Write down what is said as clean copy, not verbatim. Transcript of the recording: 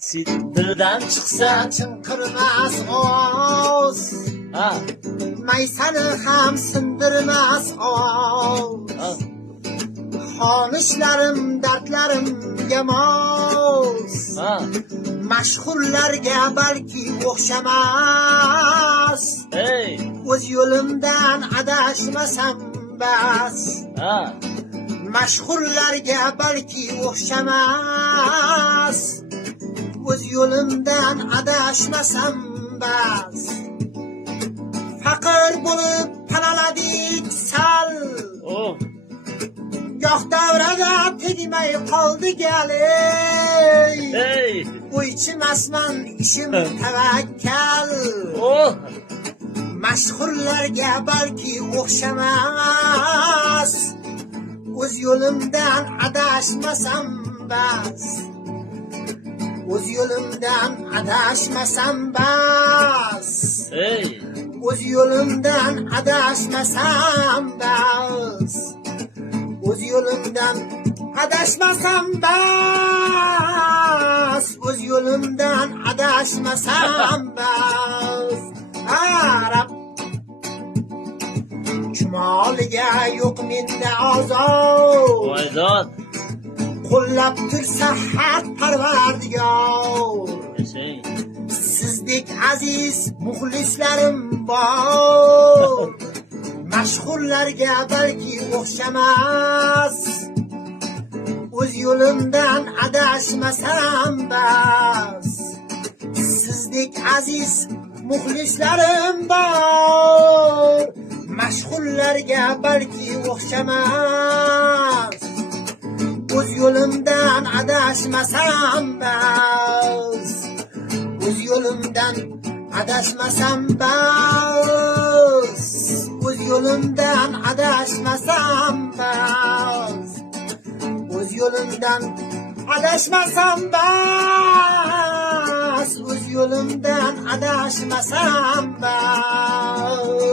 Dildan chiqsa chinqirmas ovoz, ha maysani ham sindirmas ovoz. Xonishlarim dardlarimga mos, ha mashhurlarga balki o'xshamas. hey O'z yo'limdan adashmasam bas, ha mashhurlarga balki o'xshamas. O'z yo'limdan adashmasam bas. Faqir bo'lib talaladik sal, oh goh davrada tegmay qoldi gali. hey O'ychimasman, ishim tavakkal. oh Mashhurlarga balki o'xshamas. O'z yo'limdan adashmasam bas. O'z yo'limdan adashmasam bas. hey O'z yo'limdan adashmasam bas. O'z yo'limdan adashmasam bas. O'z yo'limdan adashmasam bas. Arab chumoliga yo'q menda ozor, voydod qo'llab tursa har parvardigor. yashang Sizdek aziz muxlislarim bor, mashhurlarga balki o'xshamas. O'z yo'limdan adashmasam bas. Sizdek aziz muxlislarim bor, mashhurlarga balki o'xshamas. O'z yo'limdan adashmasam bas. O'z yo'limdan adashmasam bas. O'z yo'limdan adashmasam bas. O'z yo'limdan adashmasam bas. O'z yo'limdan adashmasam bas.